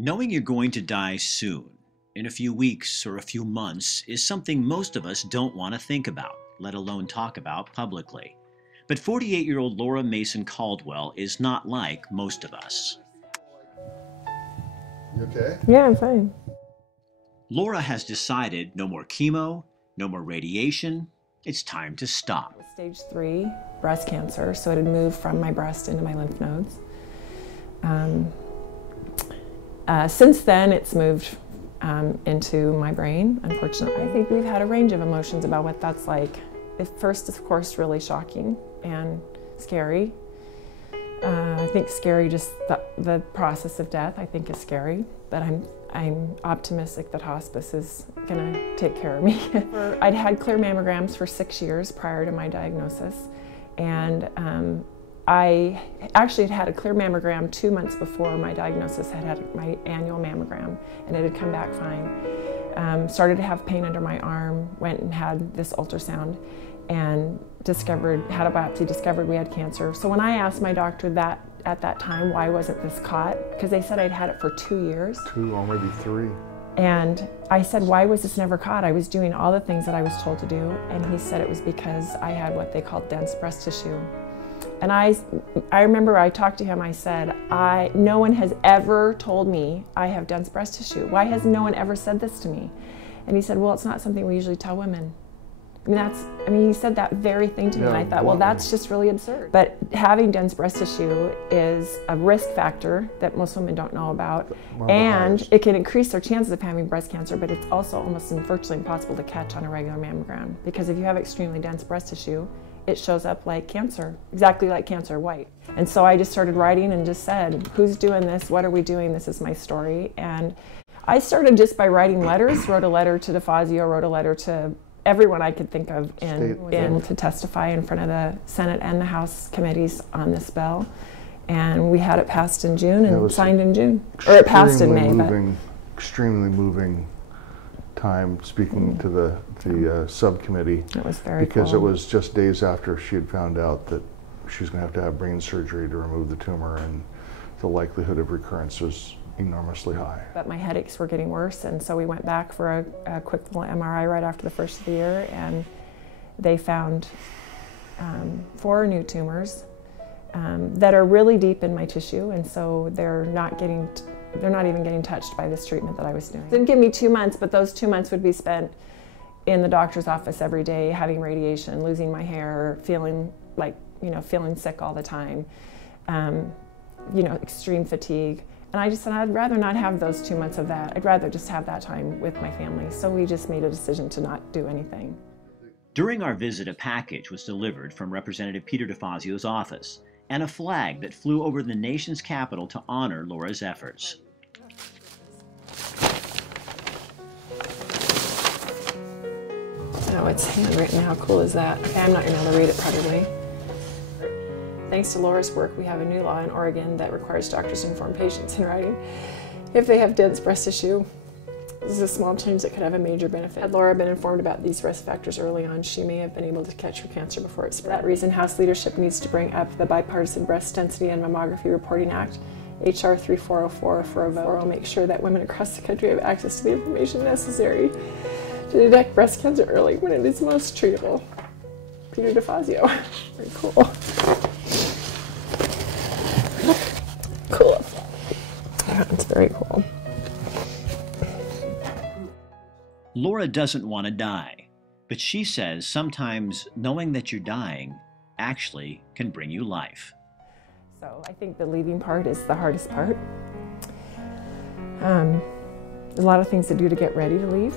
Knowing you're going to die soon, in a few weeks or a few months, is something most of us don't want to think about, let alone talk about publicly. But 48-year-old Laura Mason Caldwell is not like most of us. You okay? Yeah, I'm fine. Laura has decided no more chemo, no more radiation. It's time to stop. It was stage 3 breast cancer, so it had moved from my breast into my lymph nodes. Since then, it's moved into my brain, unfortunately. I think we've had a range of emotions about what that's like. At first, of course, really shocking and scary. I think scary, just the process of death, I think is scary. But I'm optimistic that hospice is gonna take care of me. I'd had clear mammograms for 6 years prior to my diagnosis. And I actually had had a clear mammogram 2 months before my diagnosis. had my annual mammogram, and it had come back fine. Started to have pain under my arm, went and had this ultrasound, and had a biopsy, discovered we had cancer. So when I asked my doctor that at that time, why wasn't this caught? Because they said I'd had it for 2 years. 2 or maybe 3. And I said, why was this never caught? I was doing all the things that I was told to do. And he said it was because I had what they called dense breast tissue. And I remember I talked to him, I said, no one has ever told me I have dense breast tissue. Why has no one ever said this to me? And he said, well, it's not something we usually tell women. I mean, he said that very thing to me, and I thought, well, that's just really absurd. But having dense breast tissue is a risk factor that most women don't know about, and it can increase their chances of having breast cancer, but it's also almost virtually impossible to catch on a regular mammogram, because if you have extremely dense breast tissue, it shows up like cancer, exactly like cancer white. And so I just started writing and just said, who's doing this? What are we doing? This is my story. And I started just by writing letters, wrote a letter to DeFazio, wrote a letter to everyone I could think of to testify in front of the Senate and the House committees on this bill. And we had it passed in June and signed in June. Or it passed in May. Extremely moving time speaking to the subcommittee. It was very because it was just days after she had found out that she was going to have brain surgery to remove the tumor, and the likelihood of recurrence was enormously high. But my headaches were getting worse, and so we went back for a quick little MRI right after the first of the year, and they found 4 new tumors that are really deep in my tissue, and so they're not even getting touched by this treatment that I was doing. It didn't give me 2 months, but those 2 months would be spent in the doctor's office every day, having radiation, losing my hair, feeling like, feeling sick all the time, extreme fatigue. And I just said, I'd rather not have those 2 months of that. I'd rather just have that time with my family. So we just made a decision to not do anything. During our visit, a package was delivered from Representative Peter DeFazio's office, and a flag that flew over the nation's capital to honor Laura's efforts. Oh, it's handwritten. How cool is that? Okay, I'm not going to be able to read it probably. Thanks to Laura's work, we have a new law in Oregon that requires doctors to inform patients in writing if they have dense breast tissue. This is a small change that could have a major benefit. Had Laura been informed about these risk factors early on, she may have been able to catch her cancer before it spread. For that reason, House leadership needs to bring up the Bipartisan Breast Density and Mammography Reporting Act, H.R. 3404, for a vote. We'll make sure that women across the country have access to the information necessary to detect breast cancer early when it is most treatable. Peter DeFazio. Very cool. Cool. Yeah, it's very cool. Laura doesn't want to die, but she says sometimes knowing that you're dying actually can bring you life. So I think the leaving part is the hardest part. There's a lot of things to do to get ready to leave.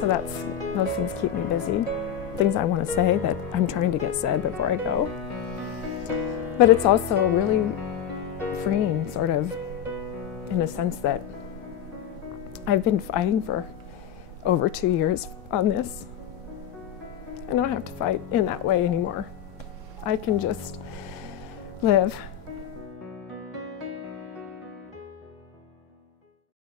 So those things keep me busy. Things I want to say that I'm trying to get said before I go. But it's also really freeing, sort of, in a sense that I've been fighting for over 2 years on this. I don't have to fight in that way anymore. I can just live